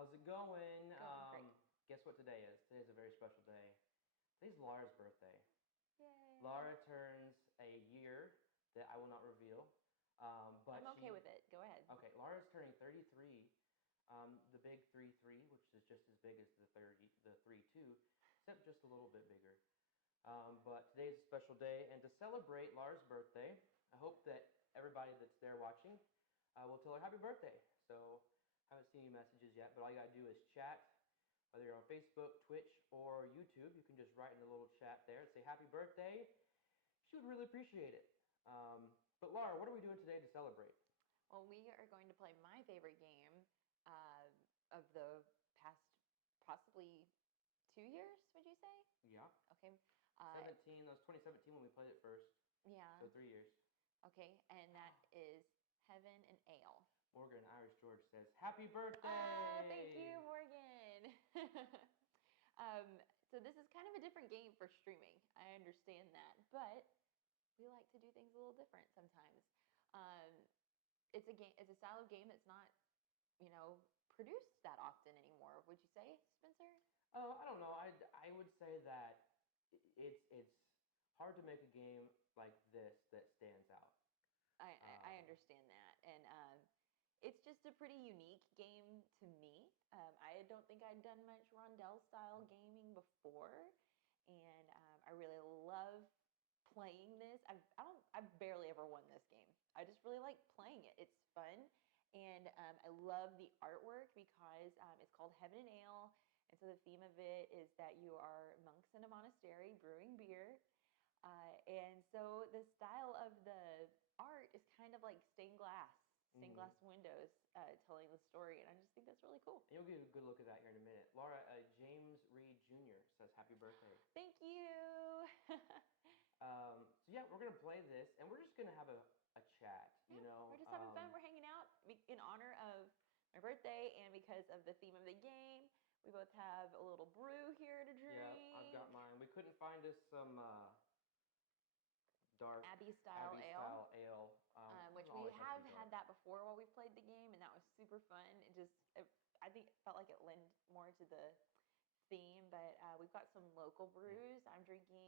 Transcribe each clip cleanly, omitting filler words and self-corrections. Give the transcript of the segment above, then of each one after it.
How's it going? Great. Guess what today is? Today's a very special day. Today's Lara's birthday. Yay. Lara turns a year that I will not reveal. But I'm okay with it. Go ahead. Okay, Lara's turning 33. The big 3-3, which is just as big as the 3-2, except just a little bit bigger. But today's a special day, and to celebrate Lara's birthday, I hope that everybody that's there watching will tell her happy birthday. So I haven't seen any messages yet, but all you gotta do is chat, whether you're on Facebook, Twitch, or YouTube. You can just write in the little chat there and say happy birthday. She would really appreciate it. But Lara, what are we doing today to celebrate? Well, we are going to play my favorite game of the past possibly 2 years, would you say? Yeah. Okay. 17, that was 2017 when we played it first. Yeah. So 3 years. Okay, and that is Heaven and Ale. Morgan, Irish George says, happy birthday! Oh, thank you, Morgan. So this is kind of a different game for streaming. I understand that, but we like to do things a little different sometimes. It's a game. It's a style of game that's not, produced that often anymore. Would you say, Spencer? Oh, I don't know. I would say that it's hard to make a game like this that stands out. I understand that, and it's just a pretty unique game to me. I don't think I'd done much rondel style gaming before, and I really love playing this. I've barely ever won this game. I just really like playing it. It's fun, and I love the artwork because it's called Heaven and Ale, and so the theme of it is that you are monks in a monastery brewing beer, and so the style of the art is kind of like stained glass windows telling the story, and I just think that's really cool. And you'll get a good look at that here in a minute. Lara, James Reed Jr. says happy birthday. Thank you. So yeah, we're gonna play this, and we're just gonna have a chat. We're just having fun. We're hanging out in honor of my birthday, and because of the theme of the game, we both have a little brew here to drink. Yeah, I've got mine. We couldn't find us some dark Abbey style ale, which we have had that before while we played the game, and that was super fun. I think it felt like it lent more to the theme, but we've got some local brews. I'm drinking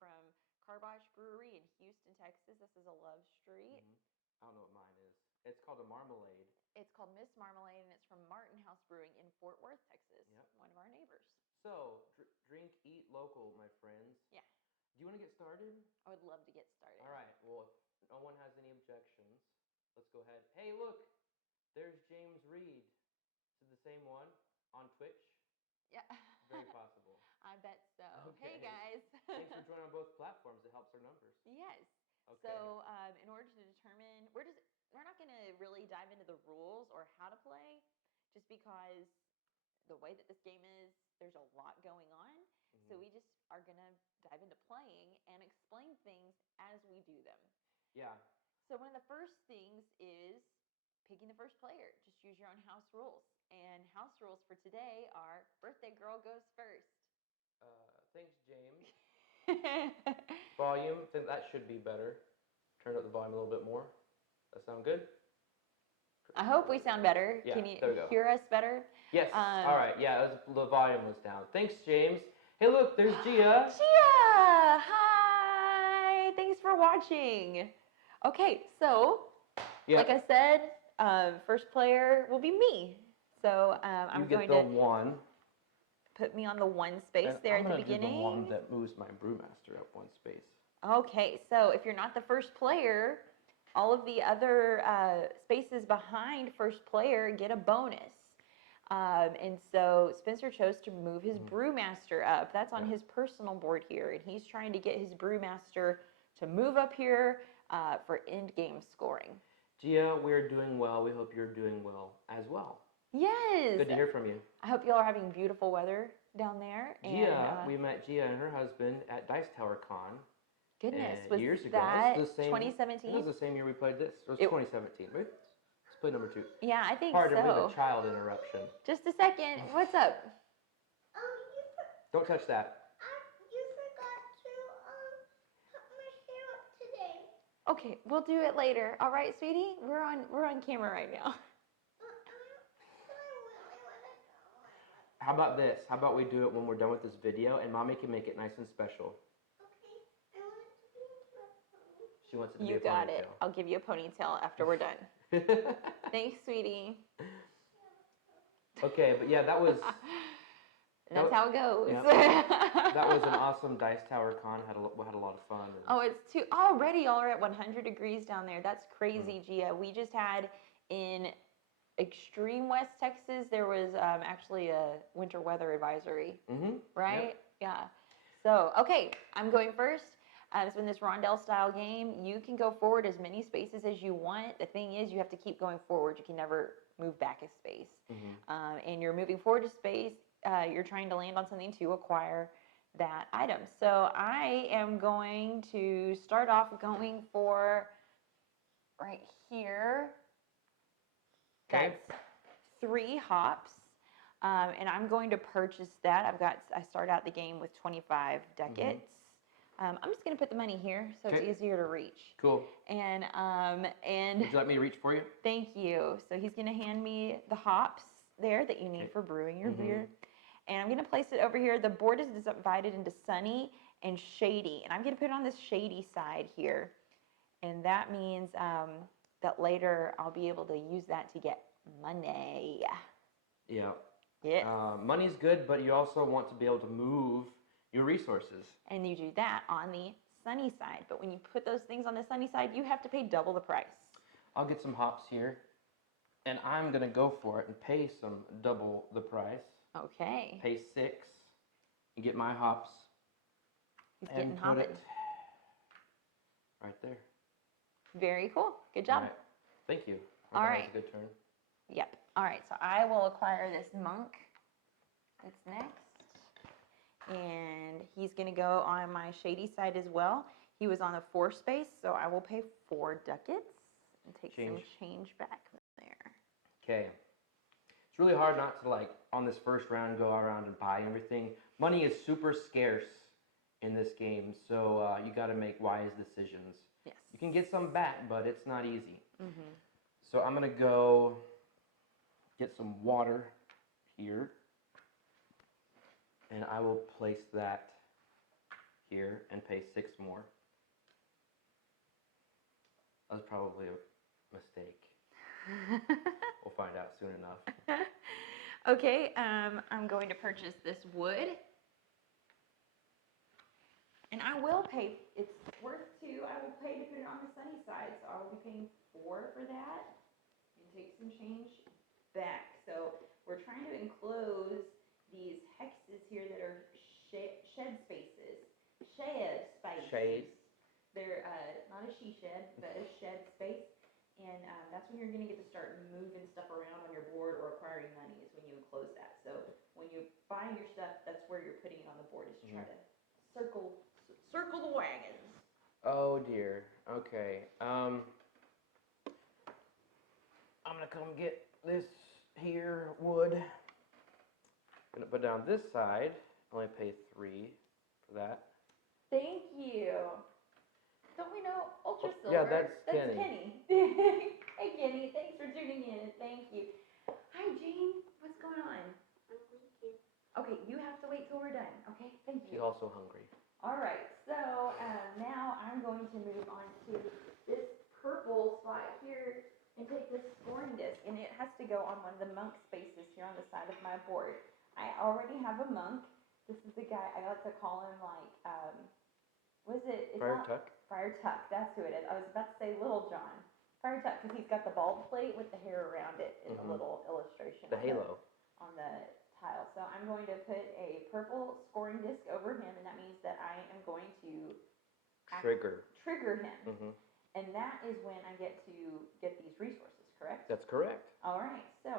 from Carbosh Brewery in Houston, Texas. This is a Love Street. I don't know what mine is. It's called a marmalade. It's called Miss Marmalade, and it's from Martin House Brewing in Fort Worth, Texas. Yep. One of our neighbors. So, drink, eat local, my friends. Yeah. Do you want to get started? I would love to get started. All right. Well, if no one has any objections, let's go ahead. Hey, look, there's James Reed. Is it the same one on Twitch? Yeah. Very possible. I bet so. Okay. Hey, guys. Thanks for joining on both platforms. It helps our numbers. Yes. Okay. So, in order to determine, we're not going to really dive into the rules or how to play, just because the way that this game is, there's a lot going on. So we just are going to dive into playing and explain things as we do them. Yeah. So one of the first things is picking the first player. Just use your own house rules. And house rules for today are birthday girl goes first. Thanks, James. Volume, I think that should be better. Turn up the volume a little bit more. That sound good? I hope we sound better. Yeah, can you there we go. hear us better? Yes. All right. Yeah, the volume was down. Thanks, James. Hey, look, there's Gia. Gia! Hi! Thanks for watching. Okay, so, like I said, first player will be me. So I'm going to one. Put me on the one space there at the beginning. I'm going to do the one that moves my brewmaster up one space. Okay, so if you're not the first player, all of the other spaces behind first player get a bonus. And so Spencer chose to move his brewmaster up. That's on his personal board here, and he's trying to get his brewmaster to move up here for end game scoring. Gia, we're doing well. We hope you're doing well as well. Yes. Good to hear from you. I hope you all are having beautiful weather down there. Gia, we met Gia and her husband at Dice Tower Con. Goodness, was years ago. that was the same, 2017? It was the same year we played this. It was 2017, right? Let's play number 2. Yeah, I think Pardon me, the child interruption. Just a second. What's up? Don't touch that. You forgot to put my hair up today. Okay, we'll do it later. All right, sweetie? We're on camera right now. I really want to How about this? How about we do it when we're done with this video, and Mommy can make it nice and special. Okay, I want it to be into a ponytail. She wants it to You be a got it. ponytail. I'll give you a ponytail after we're done. Thanks, sweetie. Okay, but yeah, that was... That's how it goes. Yep. That was an awesome Dice Tower Con. Had a lot of fun. Oh, it's already y'all are at 100 degrees down there. That's crazy, Gia. We just had in extreme West Texas, there was actually a winter weather advisory. Mm-hmm. Right? Yep. Yeah. So, okay, I'm going first. So in this rondelle style game, you can go forward as many spaces as you want. The thing is, you have to keep going forward. You can never move back a space. Mm-hmm. And you're moving forward a space. You're trying to land on something to acquire that item. So I am going to start off going for right here. Okay. That's 3 hops. And I'm going to purchase that. I start out the game with 25 ducats. I'm just going to put the money here so it's easier to reach. Cool. And Would you like me to reach for you? thank you. So he's going to hand me the hops there that you need for brewing your beer. And I'm going to place it over here. The board is divided into sunny and shady. And I'm going to put it on this shady side here. And that means that later I'll be able to use that to get money. Yeah. Yeah. Money's good, but you also want to be able to move your resources. And you do that on the sunny side. But when you put those things on the sunny side, you have to pay double the price. I'll get some hops here, and I'm going to go for it and pay some double the price. Okay. Pay 6 and get my hops. He's and getting put hopping. it right there. Very cool. Good job. All right. Thank you. All That right. was a good turn. Yep. All right. So I will acquire this monk that's next. And he's going to go on my shady side as well. He was on a 4 space, so I will pay 4 ducats and take some change back from there. Okay. It's really hard not to, like, on this first round, go around and buy everything. Money is super scarce in this game, so you got to make wise decisions. Yes. You can get some back, but it's not easy. Mm-hmm. So I'm going to go get some water here. And I will place that here and pay 6 more. That was probably a mistake. We'll find out soon enough. Okay, I'm going to purchase this wood. And I will pay, it's worth 2. I will pay to put it on the sunny side, so I will be paying 4 for that. And take some change back. So we're trying to enclose these hexes here that are shed spaces. Shed spaces. Shade. They're not a she shed, but a shed space. And that's when you're going to get to start moving stuff around on your board or acquiring money is when you enclose that. So when you buy your stuff, that's where you're putting it on the board is to try to circle the wagons. Oh dear. Okay. I'm gonna come get this here wood. Gonna put down this side. Only pay 3 for that. Thank you. Don't we know Ultra Silver? Yeah, that's Kenny. Hey Kenny, thanks for tuning in. Thank you. Hi Jean, what's going on? I'm leaking. Okay, you have to wait till we're done. Okay, thank She's you. also hungry. All right, so now I'm going to move on to this purple spot here and take this scoring disc, and it has to go on one of the monk spaces here on the side of my board. I already have a monk. This is the guy, I like to call him like, what is it? It's Friar not Tuck? Friar Tuck, that's who it is. I was about to say Little John. Friar Tuck, because he's got the bald plate with the hair around it in the little illustration. The halo. On the tile. So I'm going to put a purple scoring disc over him, and that means that I am going to trigger him. And that is when I get to get these resources, correct? That's correct. All right, so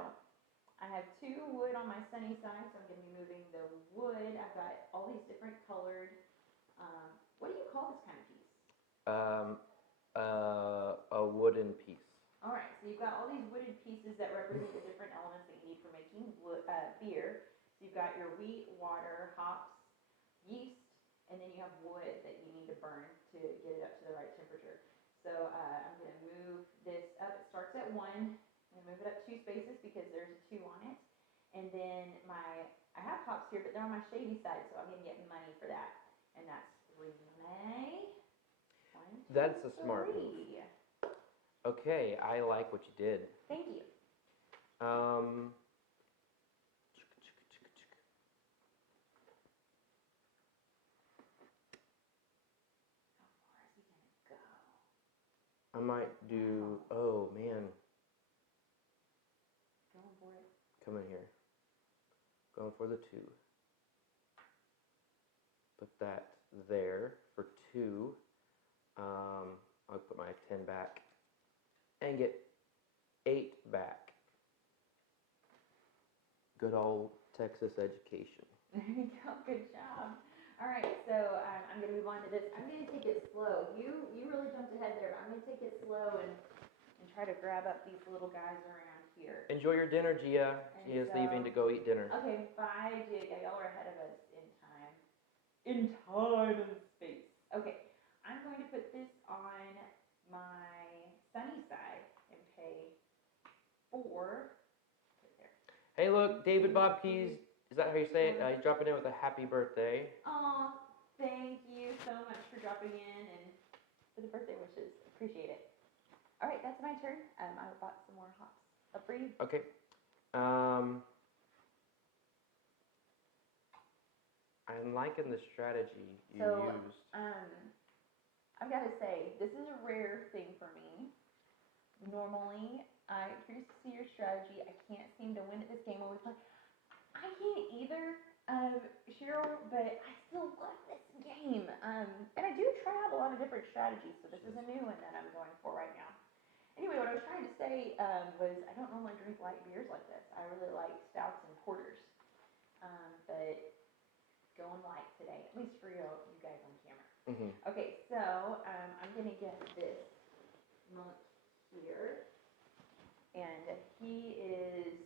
I have 2 wood on my sunny side, so I'm going to be moving the wood. I've got all these different colored, what do you call this kind of piece? A wooden piece. All right, so you've got all these wooded pieces that represent the different elements that you need for making beer. So you've got your wheat, water, hops, yeast, and then you have wood that you need to burn to get it up to the right temperature. So I'm going to move this up. It starts at 1. I'm going to move it up 2 spaces because there's a 2 on it. And then my I have hops here, but they're on my shady side, so I'm going to get money for that. And that's 3 money. 1, 2, That's a smart 3. move. Okay, I like what you did. Thank you. How far is he going to go? I might do. Oh man. Going for it. Come in here. Going for the 2. Put that there for 2. I'll put my 10 back and get 8 back. Good old Texas education. There you go. Good job. All right, so I'm going to move on to this. I'm going to take it slow. You really jumped ahead there, but I'm going to take it slow and try to grab up these little guys around here. Enjoy your dinner, Gia. Gia's leaving to go eat dinner. Okay, bye, Gia. Y'all are ahead of us in time. In time and space. Okay, I'm going to put this on my sunny side and pay 4. Put it there. Hey, look, David Bob Keys. Is that how you say it? He's dropping in with a happy birthday. Aw, thank you so much for dropping in and for the birthday wishes. Appreciate it. All right, that's my turn. I bought some more hops. Up for you. Okay. I'm liking the strategy you used. I've got to say, this is a rare thing for me. Normally, I'm curious to see your strategy. I can't seem to win at this game when we play. I can't either, Cheryl, but I still love this game. And I do try out a lot of different strategies, so this is a new one that I'm going for right now. Anyway, what I was trying to say was I don't normally drink light beers like this. I really like stouts and porters, but going light today, at least for you guys on camera. Mm-hmm. Okay, so I'm going to get this monk here, and he is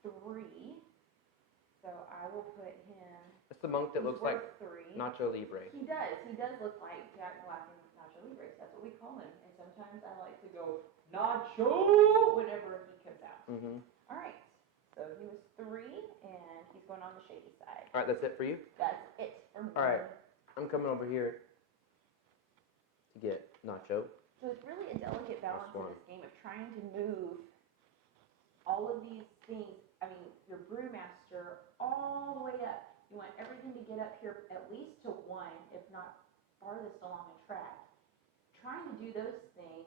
3. So I will put him. It's the monk that looks like 3. Nacho Libre. He does. He does look like Jack Black and Nacho Libre. That's what we call him. And sometimes I like to go Nacho whenever he comes out. Mm-hmm. All right. So he was 3, and he's going on the shady side. All right, that's it for you? That's it for me. All right. I'm coming over here to get Nacho. So it's really a delicate balance in this game of trying to move all of these things. I mean, your brewmaster all the way up. You want everything to get up here at least to 1, if not farthest along the track. Trying to do those things,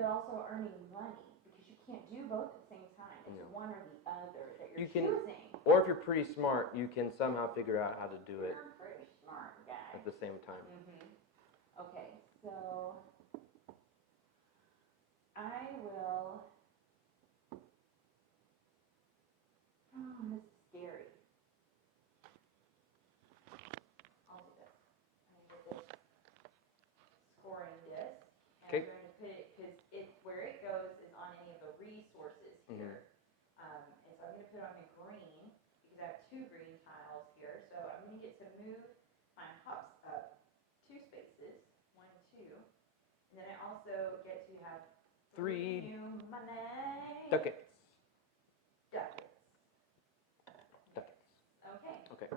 but also earning money, because you can't do both at the same time. It's one or the other that you're choosing. Or if you're pretty smart, you can somehow figure out how to do it. You're a pretty smart guy. At the same time. Mm-hmm. Okay, so I will. Oh, this is scary. I'll do this. I'm going to get this scoring disc. And I'm going to put it, because where it goes is on any of the resources here. And so I'm going to put it on the green, because I have 2 green tiles here. So I'm going to get to move my hops up 2 spaces. 1, 2. And then I also get to have 3 new money. Ducats. Ducats. Ducats. Okay. Okay.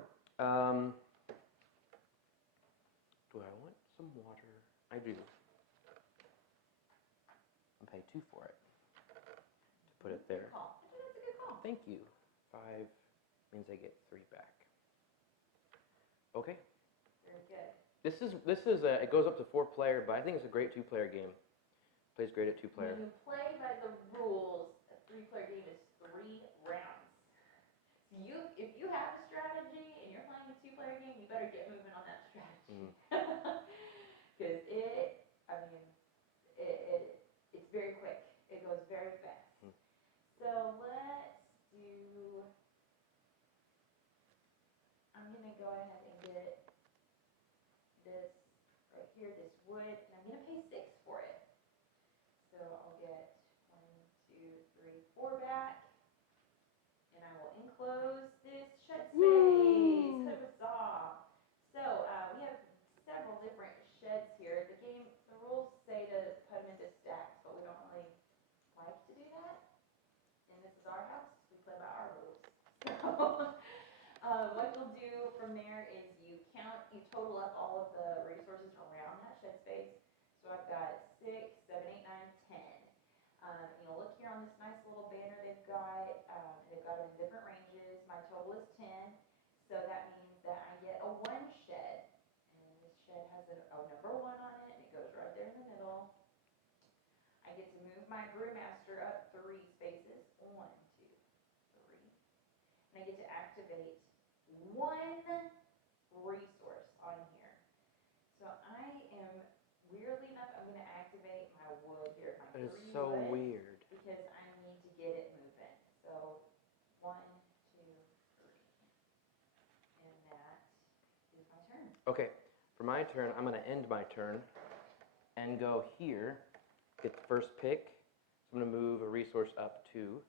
Do I want some water? I do. I'll pay 2 for it. To put it there. Good call. I think that's a good call. Thank you. 5 means I get 3 back. Okay. Very good. It goes up to 4-player, but I think it's a great 2-player game. Plays great at 2-player. When you play by the rules, a 3-player game is 3 rounds. If you have a strategy and you're playing a 2-player game, you better get moving on that strategy. Because it's very quick. It goes very fast. So let's do. I'm gonna go ahead and get this right here, this wood, and I'm gonna pay 6 for it. So I'll get 1, 2, 3, 4 back. And I will enclose this shed space. Huzzah! So we have several different sheds here. The rules say to put them into stacks, but we don't really like to do that. And this is our house. We play by our rules. So there is you total up all of the resources around that shed space. So I've got 6, 7, 8, 9, 10. Look here on this nice little banner they've got. They've got them in different ranges. My total is 10. So that means that I get a 1 shed. And this shed has a number 1 on it, and it goes right there in the middle. I get to move my brewmaster up 3 spaces. 1, 2, 3. And I get to activate 1 resource on here. So I am, weirdly enough, I'm going to activate my wood here. My That is 3 so wood, weird. because I need to get it moving. So 1, 2, 3. And that is my turn. Okay, for my turn, I'm going to end my turn and go here, get the first pick. So I'm going to move a resource up 2,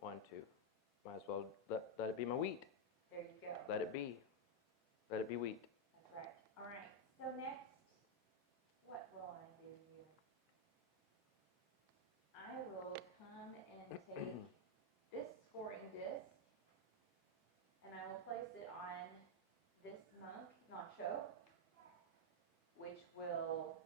1, 2. Might as well let it be my wheat. There you go. Let it be. Let it be wheat. That's right. All right. So next, what will I do here? I will come and take this scoring disc, and I will place it on this monk, Nacho, which will,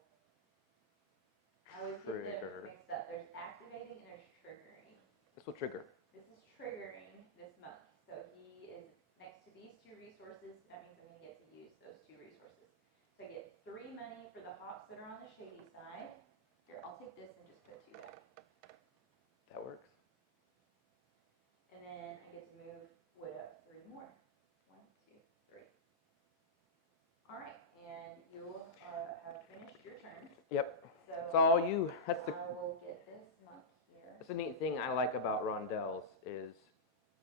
I always get them Trigger. mixed up. There's activating and there's triggering. This will trigger. This is triggering this monk. So he is next to these 2 resources. That means I'm going to get to use those 2 resources. So I get 3 money for the hops that are on the shady side. Here, I'll take this and just put 2 back. That works. And then I get to move wood up 3 more. 1, 2, 3. All right, and you have finished your turn. Yep. So It's all you. I will get this monk here. That's a neat thing I like about rondelles is,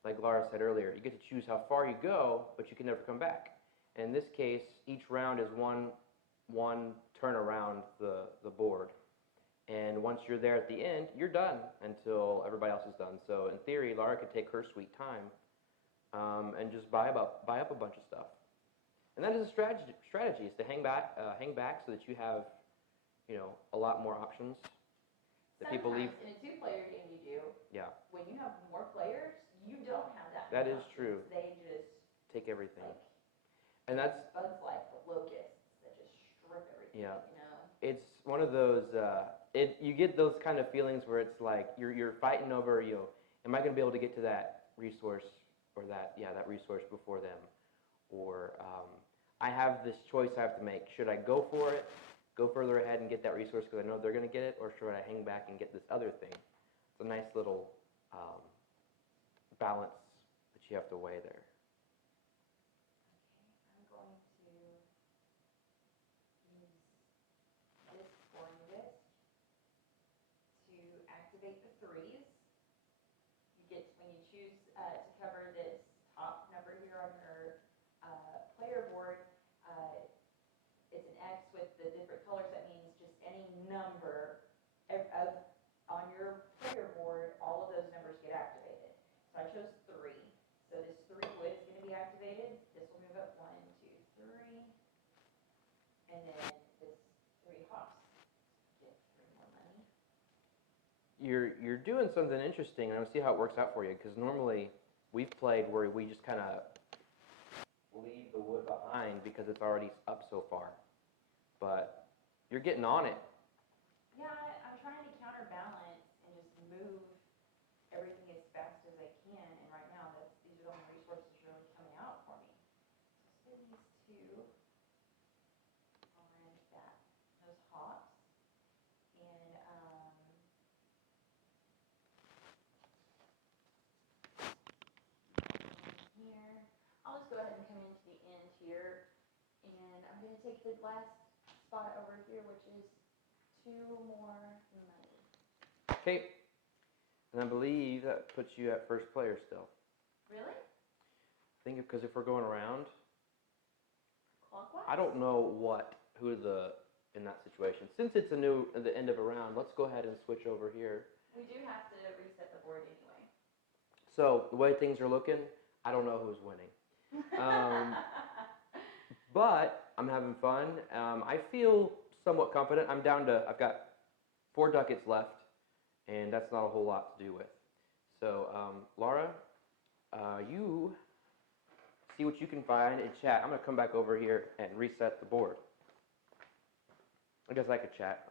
like Lara said earlier, you get to choose how far you go, but you can never come back. And in this case, each round is one turn around the board. And once you're there at the end, you're done until everybody else is done. So in theory, Lara could take her sweet time and just buy up a bunch of stuff. And that is a strategy is to hang back so that you have, a lot more options. That people leave. In a 2-player game you do. Yeah. When you have more players, you don't have that. That many is options. true. They just Take everything. like And that's bugs like the locusts that just strip everything. Yeah. You know. it's one of those you get those kind of feelings where it's like you're fighting over, am I going to be able to get to that resource or that resource before them, or I have this choice I have to make. Should I go for it, go further ahead and get that resource because I know they're going to get it, or should I hang back and get this other thing? It's a nice little balance that you have to weigh there. Okay, I'm going to use this scoring disc to activate the 3s. You get, when you choose to cover this top number here on your player board, it's an X with the different colors. That means just any number on your player board, all of those numbers get activated. So I chose 3. So this 3 wood is going to be activated. This will move up 1, 2, 3. And then this 3 hops get 3 more money. You're doing something interesting, and I'll see how it works out for you, because normally we've played where we just kind of leave the wood behind because it's already up so far. But you're getting on it. Yeah, I'm trying to counterbalance and just move everything as fast as I can. And right now, these are the only resources really coming out for me. So spin these 2 on those hops. And here, I'll just go ahead and come into the end here. And I'm going to take the last spot over here, which is 2 more money. Okay. And I believe that puts you at first player still. Really? I think because if we're going around, Clockwise? I don't know who in that situation. Since it's the end of a round, let's go ahead and switch over here. We do have to reset the board anyway. So the way things are looking, I don't know who's winning. But I'm having fun. I feel somewhat confident. I've got 4 ducats left, and that's not a whole lot to do with. So, Lara, you see what you can find in chat. I'm going to come back over here and reset the board. I guess I could chat.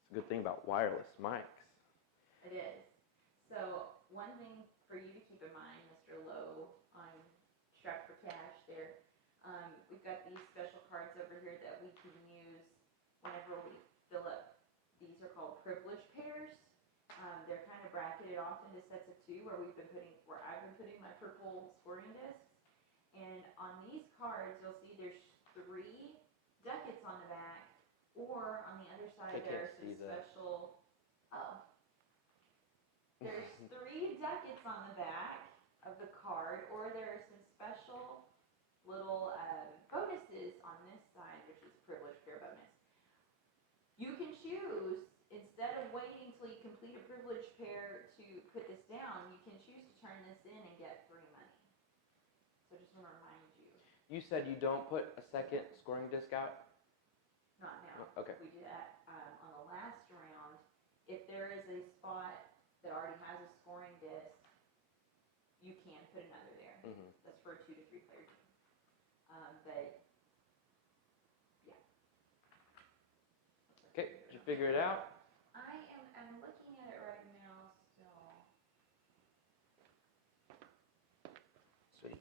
It's a good thing about wireless mics. It is. So one thing for you to keep in mind, Mr. Lowe, on Strapped for Cash there, we've got these special cards over here that we can use whenever we fill up. These are called privilege pairs. They're kind of bracketed off into sets of two where I've been putting my purple scoring discs. And on these cards, you'll see there's 3 ducats on the back, or on the other side there's some special. Oh. There's 3 ducats on the back of the card, or there are some special little bonuses on this side, which is privilege pair bonus. You can choose, instead of waiting until you complete a privilege pair to put this down, you can choose to turn this in and get free money. So just want to remind you. You said you don't put a second scoring disc out? Not now. Oh, okay. We do that on the last round. If there is a spot that already has a scoring disc, you can put another there. Mm-hmm. That's for a 2 to 3 player team. But yeah. Okay, did you figure it out? I'm looking at it right now still. Sweet.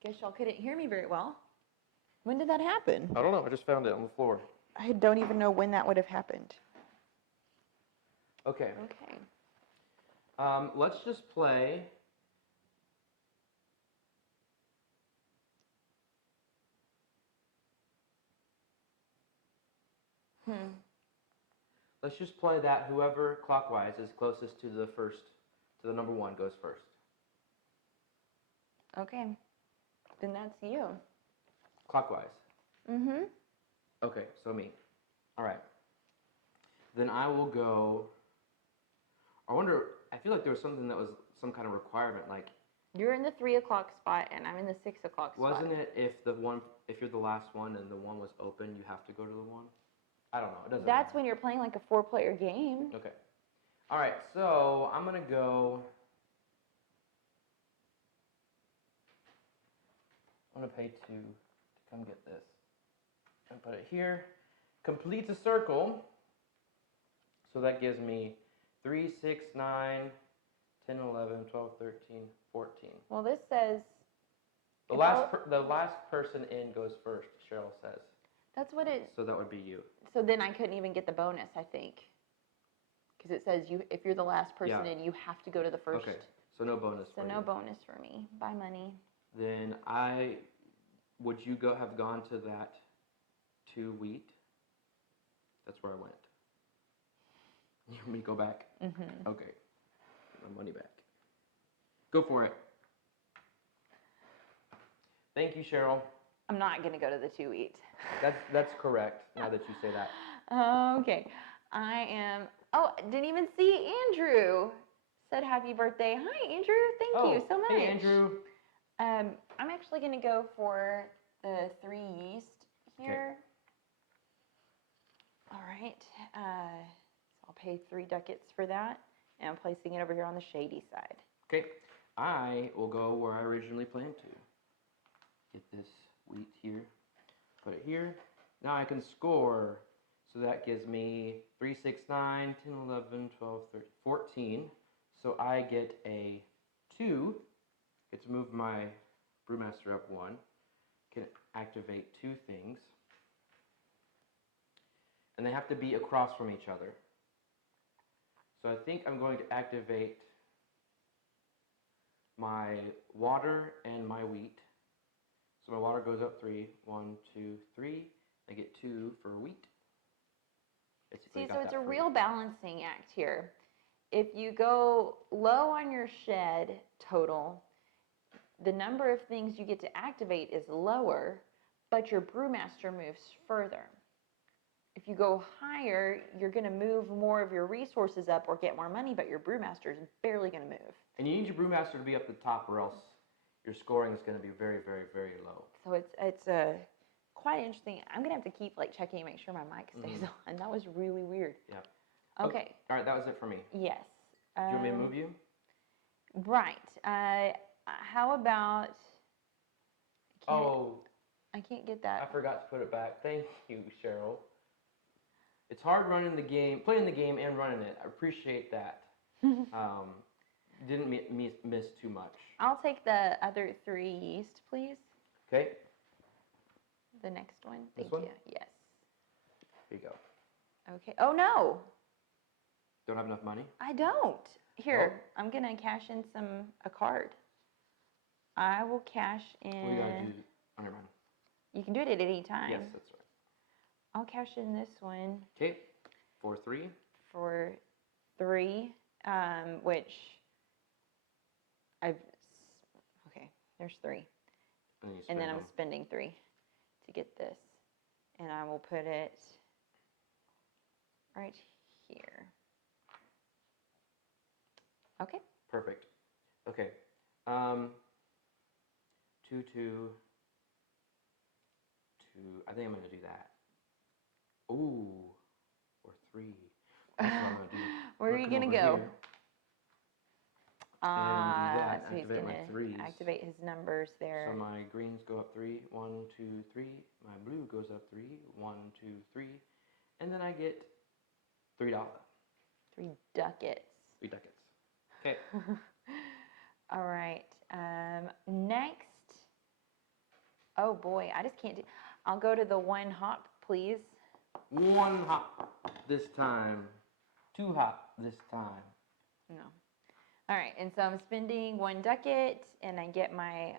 Guess y'all couldn't hear me very well. When did that happen? I don't know. I just found it on the floor. I don't even know when that would have happened. Okay. Okay. Let's just play. Let's just play that whoever clockwise is closest to the number 1 goes first. Okay. Then that's you. Clockwise. Mm-hmm. Okay, so me. All right. Then I will go. I feel like there was something that was some kind of requirement, like. You're in the 3 o'clock spot, and I'm in the 6 o'clock spot. Wasn't it if you're the last one and the one was open, you have to go to the one? I don't know. It doesn't That's matter. when you're playing like a 4-player game. Okay. All right, so I'm going to go. I'm going to pay 2 to come get this. And put it here. Completes a circle. So that gives me 3, 6, 9, 10, 11, 12, 13, 14. Well, this says... The last person in goes first, Cheryl says. That's what it... So that would be you. So then I couldn't even get the bonus, I think. Because it says if you're the last person in, you have to go to the first. Okay, so no bonus for you. So no bonus for me. Buy money. Then would you have gone to that 2 wheat? That's where I went. You want me to go back? Mm-hmm. Okay. Get my money back. Go for it. Thank you, Cheryl. I'm not going to go to the 2 wheat. That's correct, now that you say that. Okay. I am... Oh, didn't even see Andrew. Said happy birthday. Hi, Andrew. Thank you so much. Hey, Andrew. I'm actually going to go for the 3 yeast here. Okay. All right. So I'll pay 3 ducats for that. And I'm placing it over here on the shady side. Okay. I will go where I originally planned to. Get this wheat here. Put it here. Now I can score. So that gives me 3, 6, 9, 10, 11, 12, 13, 14. So I get a 2. Get to move my brewmaster up 1. Can activate 2 things. And they have to be across from each other. So I think I'm going to activate my water and my wheat. So my water goes up 3. 1, 2, 3. I get 2 for wheat. See, so it's a real balancing act here. If you go low on your shed total, the number of things you get to activate is lower, but your brewmaster moves further. If you go higher, you're going to move more of your resources up or get more money, but your brewmaster is barely going to move. And you need your brewmaster to be up the top, or else your scoring is going to be very, very, very low. So it's quite interesting. I'm going to have to keep checking and make sure my mic stays on. That was really weird. Yeah. Okay. All right, that was it for me. Yes. Do you want me to move you? Right. How about? Oh, I can't get I that. forgot to put it back. Thank you, Cheryl. It's hard running the game, playing the game and running it. I appreciate that. Didn't miss too much. I'll take the other 3 yeast, please. Okay. The next one. This Thank one? you. Yes. Here you go. Okay. Oh no, Don't have enough money? I don't. Here, I'm gonna cash in a card. I will cash in. What do you gotta do? Oh, never mind. You can do it at any time. Yes, that's right. I'll cash in this one Okay. For 3. for 3, which okay, there's 3. And then I'm spending 3 to get this. And I will put it right here. Okay. Perfect. Okay. 2, 2, 2. I think I'm gonna do that. Ooh. Or 3. That's what I'm gonna do. Where are you gonna go? That, so he's activate my gonna threes. activate his numbers there. So my greens go up 3. 1, 2, 3. My blue goes up 3. 1, 2, 3. And then I get $3. 3 ducats. 3 ducats. Okay. All right. Next. Oh boy, I just can't do. I'll go to the 1 hop, please. 1 hop this time. 2 hop this time. No. All right, and so I'm spending 1 ducat, and I get my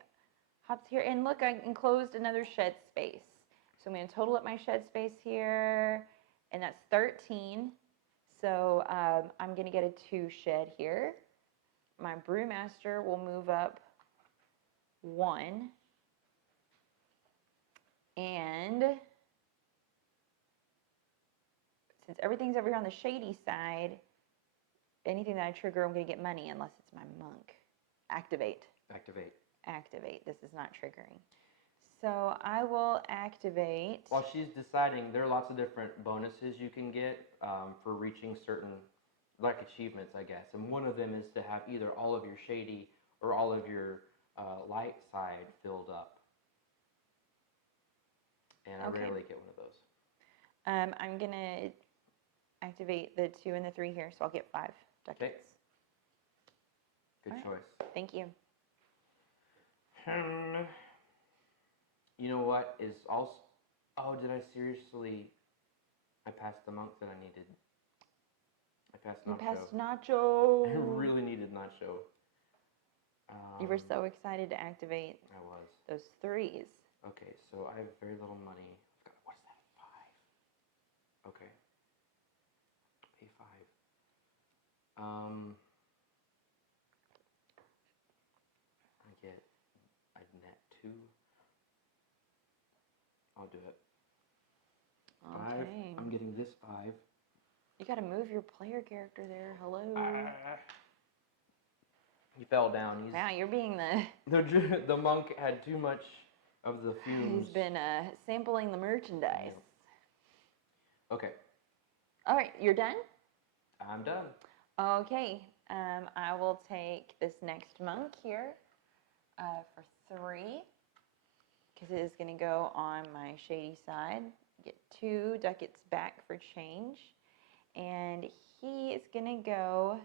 hops here. And look, I enclosed another shed space. So I'm going to total up my shed space here, and that's 13. So I'm going to get a 2 shed here. My brewmaster will move up 1. And since everything's over here on the shady side, anything that I trigger, I'm going to get money unless it's my monk. Activate. Activate. Activate. This is not triggering. So I will activate. While she's deciding, there are lots of different bonuses you can get for reaching certain, like achievements, I guess. And one of them is to have either all of your shady or all of your light side filled up. And I rarely get one of those. I'm going to activate the 2 and the 3 here, so I'll get 5 ducats. Okay. Good choice. Thank you. You know what is also... Oh, did I seriously... I passed the monk that I needed. I passed Nacho. You passed Nacho. I really needed Nacho. You were so excited to activate I was. those 3s. Okay, so I have very little money. What is that? 5. Okay. Pay 5. I get a net 2. I'll do it. Okay. 5. I'm getting this 5. You got to move your player character there. Hello. He fell down. Wow, you're being the monk had too much of the fumes. He's been sampling the merchandise. Yeah. Okay. All right, you're done? I'm done. Okay. I will take this next monk here for 3 because it is going to go on my shady side. Get 2 ducats back for change. And he is going to go...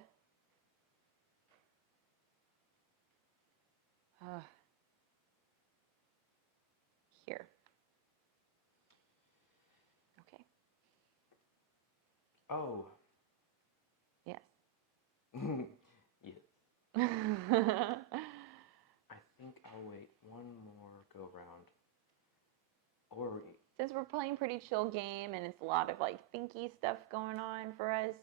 here. Okay. Oh. Yes. Yes. I think I'll wait one more go round. Or since we're playing pretty chill game and it's a lot of like thinky stuff going on for us,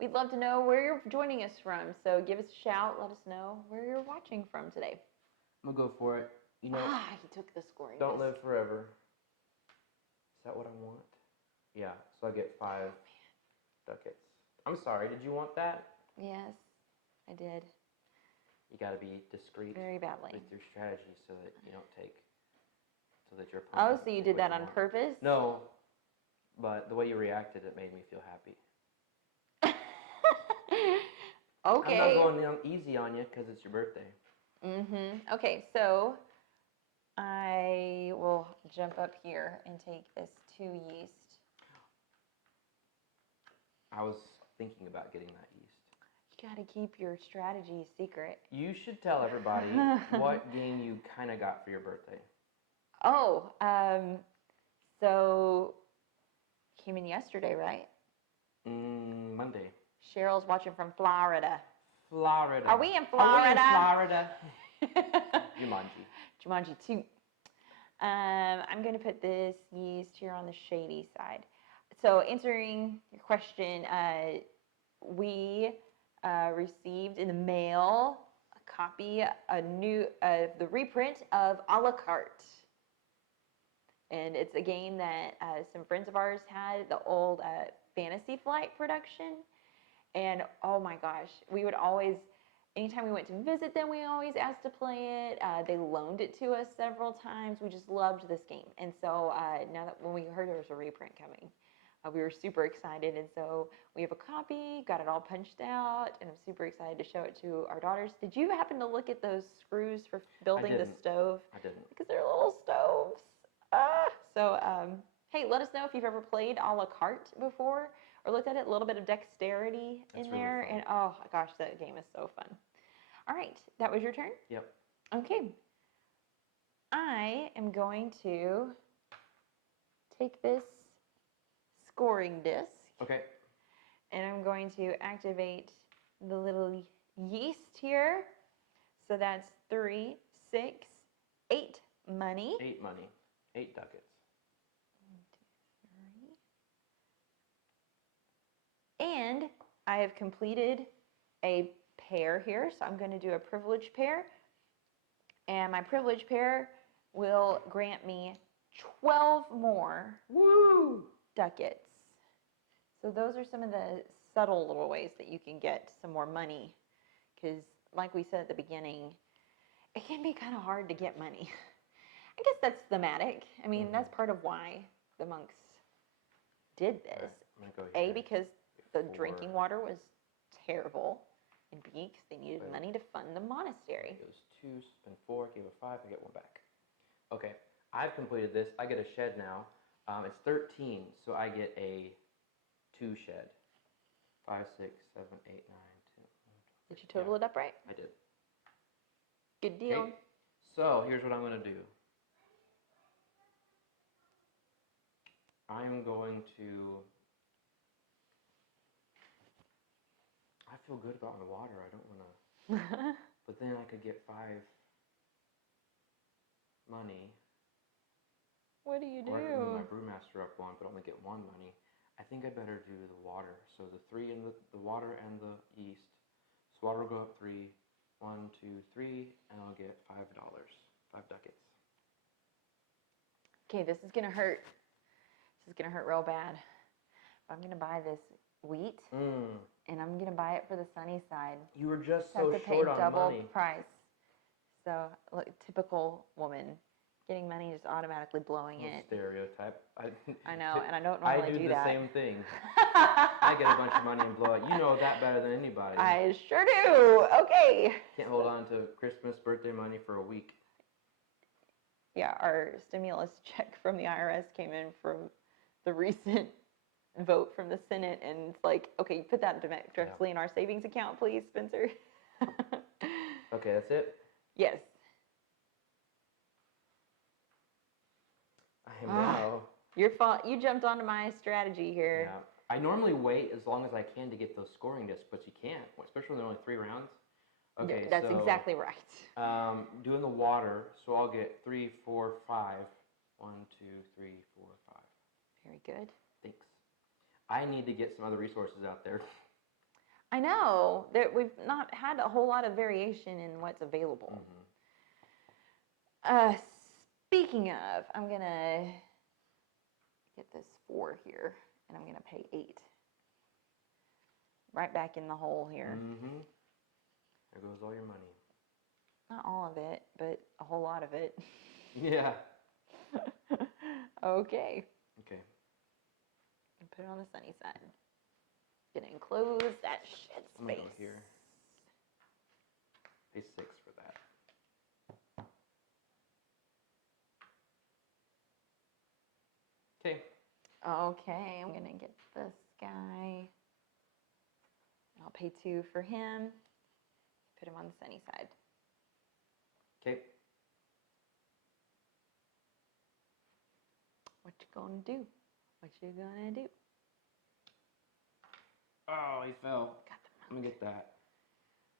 we'd love to know where you're joining us from. So give us a shout. Let us know where you're watching from today. I'm gonna go for it. You know, he took the scoring. Don't live forever. Is that what I want? Yeah. So I get 5 ducats. I'm sorry. Did you want that? Yes, I did. You got to be discreet. Very badly. With your strategy, so that you don't take. So that your. Oh, so you did that on purpose? No, but the way you reacted, it made me feel happy. Okay. I'm not going easy on you because it's your birthday. Okay, so I will jump up here and take this 2 yeast. I was thinking about getting that yeast. You gotta keep your strategy secret. You should tell everybody what game you kind of got for your birthday. Oh, so came in yesterday, right? Monday. Cheryl's watching from Florida. Florida. Are we in Florida? Florida? Jumanji. Jumanji 2. I'm going to put this yeast here on the shady side. So answering your question, we received in the mail a copy, the reprint of A La Carte. And it's a game that some friends of ours had, the old Fantasy Flight production. And oh my gosh, we would always, anytime we went to visit them, we always asked to play it. They loaned it to us several times. We just loved this game. And so now that when we heard there was a reprint coming, we were super excited. And so we have a copy, got it all punched out, and I'm super excited to show it to our daughters. Did you happen to look at those screws for building the stove? I didn't. Because they're little stoves. Hey, let us know if you've ever played A La Carte before or looked at it. A little bit of dexterity in there. Really fun. And oh gosh, that game is so fun. All right, that was your turn? Yep. Okay. I am going to take this scoring disc. Okay. And I'm going to activate the little yeast here. So that's 3, 6, 8 money. 8 money. 8 ducats. 1, 2, 3. And I have completed a pair here. So I'm going to do a privilege pair. And my privilege pair will grant me 12 more ducats. So those are some of the subtle little ways that you can get some more money. Because like we said at the beginning, it can be kind of hard to get money. I guess that's thematic. I mean, that's part of why the monks did this. Right, I'm gonna go here. A, because the drinking water was terrible. And B, because they needed money to fund the monastery. It was 2, spend 4, give a 5, I get 1 back. Okay, I've completed this. I get a shed now. It's 13, so I get a 2 shed. 5, 6, 7, 8, 9, 10. Did you total it up right? I did. Good deal. Okay, so here's what I'm going to do. I'm going to... I feel good about my water. I don't want to... But then I could get 5 money. What do you do? Or I could move my brewmaster up 1, but only get 1 money. I think I better do the water. So the 3 in the water and the yeast. So water will go up 3. 1, 2, 3, and I'll get $5. 5 ducats. Okay, this is gonna hurt. This is gonna hurt real bad. I'm gonna buy this wheat, and I'm gonna buy it for the sunny side. You were just have so to pay short on double money. price. So, look, typical woman, getting money just automatically blowing it. Stereotype. I know, and I don't normally do that. I do the same thing. I get a bunch of money and blow it. You know that better than anybody. I sure do. Okay. Can't hold on to Christmas, birthday money for a week. Yeah, our stimulus check from the IRS came in from the recent vote from the Senate, and it's like, okay, put that directly in our savings account, please, Spencer. Okay, that's it? Yes. I am now. Your fault. You jumped onto my strategy here. Yeah. I normally wait as long as I can to get those scoring discs, but you can't, especially when there are only 3 rounds. Okay, that's exactly right. Doing the water, so I'll get 3, 4, 5. 1, 2, 3, 4, 5. Very good. Thanks. I need to get some other resources out there. I know that we've not had a whole lot of variation in what's available. Speaking of, I'm gonna get this 4 here, and I'm gonna pay 8. Right back in the hole here. There goes all your money. Not all of it, but a whole lot of it. Yeah. Okay. Okay. Put it on the sunny side. Gonna enclose that shed space. I'm gonna go here. a 6 for that. Okay. Okay, I'm gonna get this guy. I'll pay 2 for him. Put him on the sunny side. Okay. What you gonna do? What you gonna do? Oh, he fell. Got Let me get that.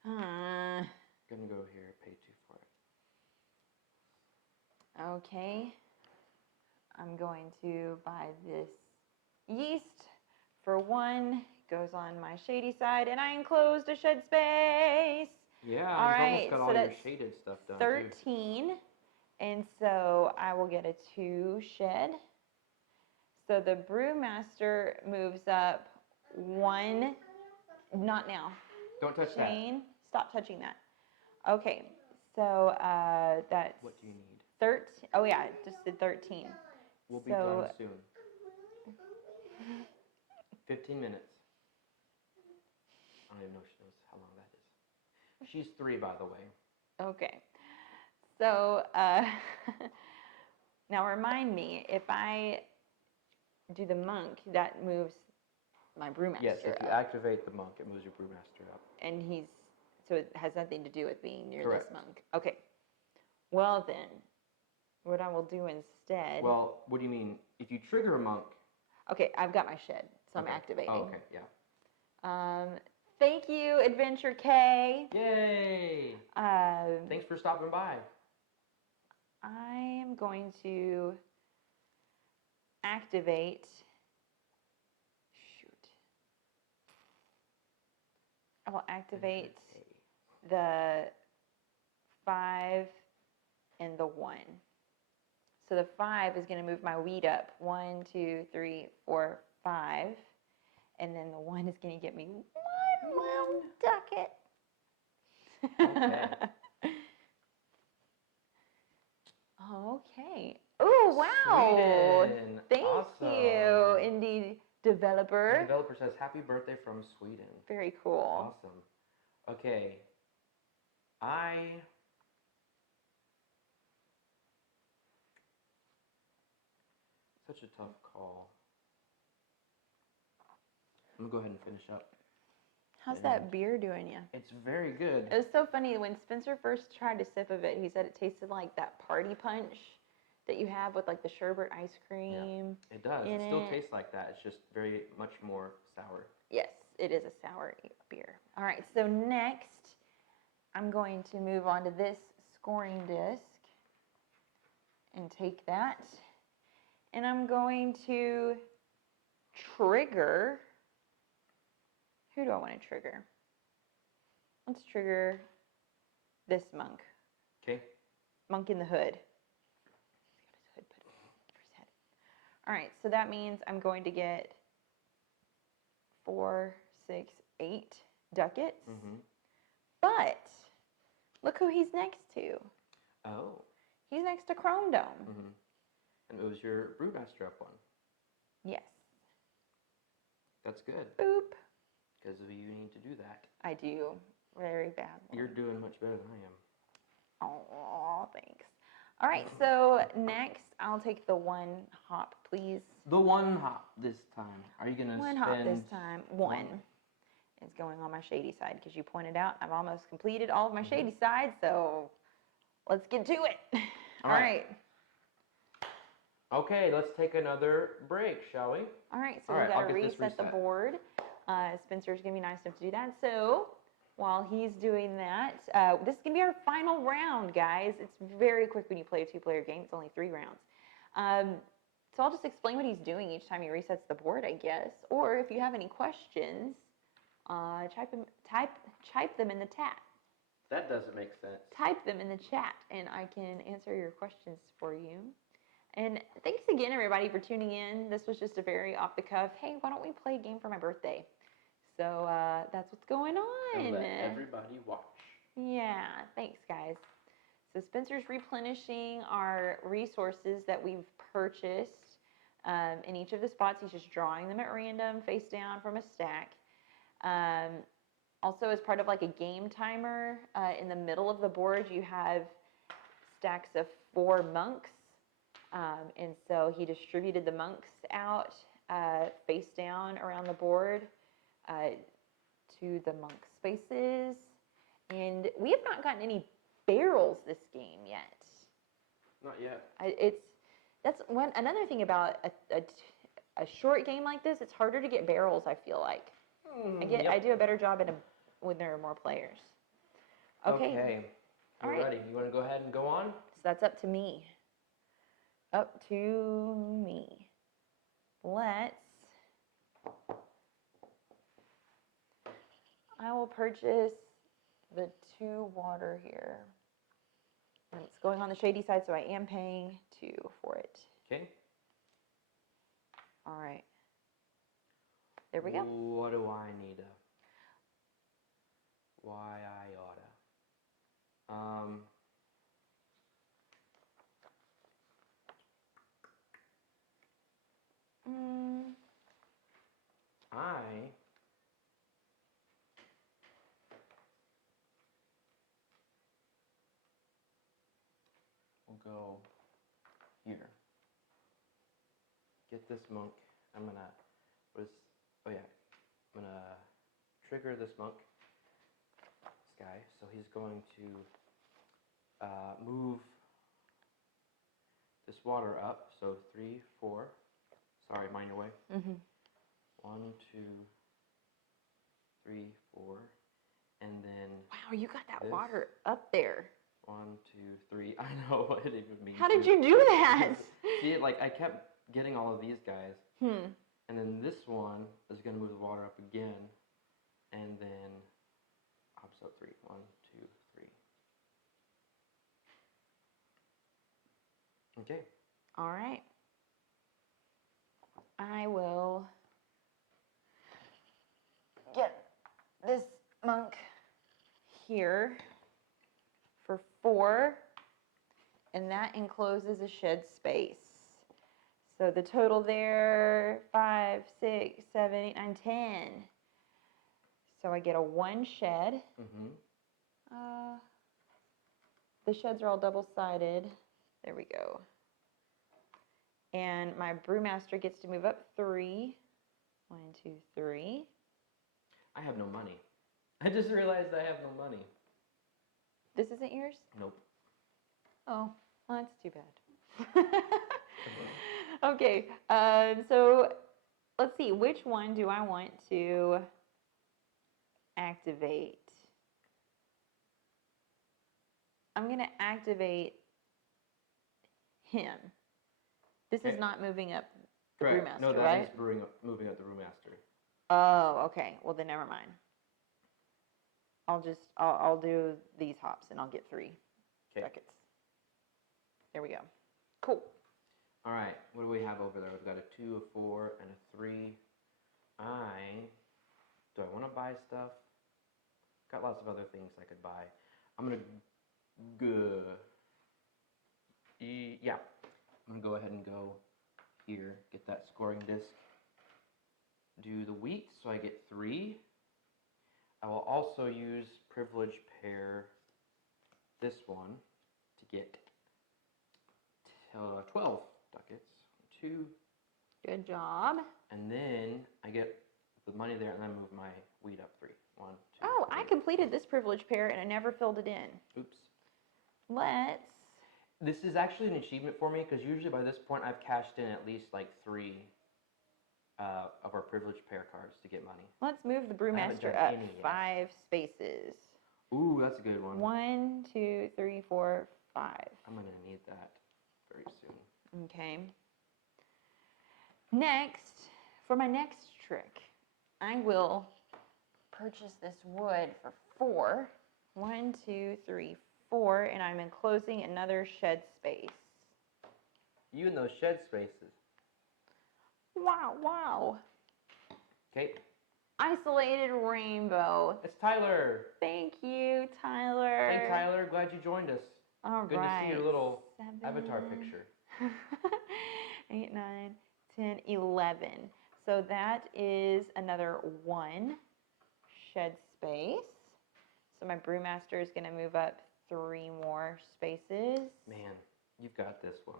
Gonna go here, pay 2 for it. Okay. I'm going to buy this yeast for 1. Goes on my shady side, and I enclosed a shed space. Yeah, All you've right, almost got so all your that's shaded stuff done 13. too. And so I will get a 2 shed. So the brewmaster moves up 1. Not now. Don't touch Shane, stop touching that. Okay, so that's. What do you need? 13. Oh yeah, just did 13. We'll be done soon. 15 minutes. I don't even know if she knows how long that is. She's 3, by the way. Okay. So now remind me, if I do the monk, that moves my brewmaster Yes, if you up. activate the monk, it moves your brewmaster up. And so it has nothing to do with being near Correct. this monk. Okay. Well then, what I will do instead. Well, what do you mean? If you trigger a monk. Okay, I've got my shed, so Okay. I'm activating. Oh, okay, yeah. Thank you, Adventure K. Yay! Thanks for stopping by. I am going to activate. Shoot. I will activate the 5 and the 1. So the 5 is going to move my weed up. 1, 2, 3, 4, 5. And then the 1 is going to get me 1 little ducat. Okay. Okay. Oh, wow. Sweden. Thank Awesome. you, indie developer. The developer says, happy birthday from Sweden. Very cool. Awesome. Okay. Such a tough call. I'm going to go ahead and finish up. How's that beer doing you? It's very good. It was so funny. When Spencer first tried a sip of it, he said it tasted like that party punch that you have with like the sherbet ice cream. Yeah, it does. It still tastes like that. It's just very much more sour. Yes, it is a sour beer. All right, so next I'm going to move on to this scoring disc and take that. And I'm going to trigger. Who do I want to trigger? Let's trigger this monk. Okay. Monk in the hood. He's got his hood put over his head. All right, so that means I'm going to get 4, 6, 8 ducats. Mm-hmm. But look who he's next to. Oh. He's next to Chrome Dome. Mm-hmm. And it was your brewmaster up 1. Yes. That's good. Boop. Because you need to do that. I do. Very badly. You're doing much better than I am. Oh, thanks. All right, so next I'll take the 1 hop, please. The 1 hop this time. Are you going to spend... 1 hop this time. 1 is going on my shady side because you pointed out I've almost completed all of my shady sides, so let's get to it. All right. Okay, let's take another break, shall we? All right, so we've got to reset the board. Spencer's going to be nice enough to do that. So while he's doing that, this is going to be our final round, guys. It's very quick when you play a 2-player game. It's only 3 rounds. So I'll just explain what he's doing each time he resets the board, I guess. Or if you have any questions, type them in the chat. That doesn't make sense. Type them in the chat, and I can answer your questions for you. And thanks again, everybody, for tuning in. This was just a very off-the-cuff, hey, why don't we play a game for my birthday? So that's what's going on. And let everybody watch. Yeah, thanks, guys. So Spencer's replenishing our resources that we've purchased in each of the spots. He's just drawing them at random, face down from a stack. Also, as part of like a game timer, in the middle of the board, you have stacks of 4 monks. And so he distributed the monks out face down around the board to the monk spaces. And we have not gotten any barrels this game yet. Not yet. That's another thing about a short game like this. It's harder to get barrels, I feel like. I do a better job when there are more players. Okay. We're All right. ready. You want to go ahead and go on? So that's up to me. Up to me. I will purchase the 2 water here. And it's going on the shady side, so I am paying 2 for it. Okay. All right. There we go. What do I need? Why I oughta. I will go here. Get this monk. I'm gonna trigger this monk. This guy. So he's going to move this water up. So 3, 4. Sorry, mind your way. 1, 2, 3, 4, and then. Wow, you got that water up there. 1, 2, 3. I know what it even means. How did you do that? See, like I kept getting all of these guys, and then this one is gonna move the water up again, and then opposite 3. 1, 2, 3. Okay. All right. I will get this monk here for 4, and that encloses a shed space. So the total there, 5, 6, 7, 8, 9, 10. So I get a 1 shed. The sheds are all double-sided. There we go. And my brewmaster gets to move up 3. 1, 2, 3. I have no money. I just realized I have no money. This isn't yours? Nope. Oh, well, that's too bad. Okay, so let's see. Which one do I want to activate? I'm going to activate him. This is not moving up the brewmaster, no, that right? is moving up the brewmaster. Oh, okay. Well, then never mind. I'll do these hops and I'll get 3 buckets. There we go. Cool. All right. What do we have over there? We've got a 2, a 4, and a 3. Do I want to buy stuff? Got lots of other things I could buy. I'm gonna go. Yeah. I'm gonna go ahead and go here. Get that scoring disc. Do the wheat, so I get 3. I will also use privilege pair this one to get 12 ducats. 2. Good job. And then I get the money there, and then move my wheat up 3. 1, 2. Oh, 3. I completed this privilege pair and I never filled it in. Oops. This is actually an achievement for me because usually by this point I've cashed in at least like 3 of our privilege pair cards to get money. Let's move the brewmaster up 5 spaces. Ooh, that's a good one. 1, 2, 3, 4, 5. I'm gonna need that very soon. Okay. Next, for my next trick, I will purchase this wood for 4. 1, 2, 3, 4, and I'm enclosing another shed space. You and those shed spaces. Wow, wow. Okay. Isolated rainbow. It's Tyler. Thank you, Tyler. Hey, Tyler. Glad you joined us. All Good right. to see your little 7, avatar picture. 8, 9, 10, 11. So that is another 1 shed space. So my brewmaster is going to move up 3 more spaces. Man, you've got this one.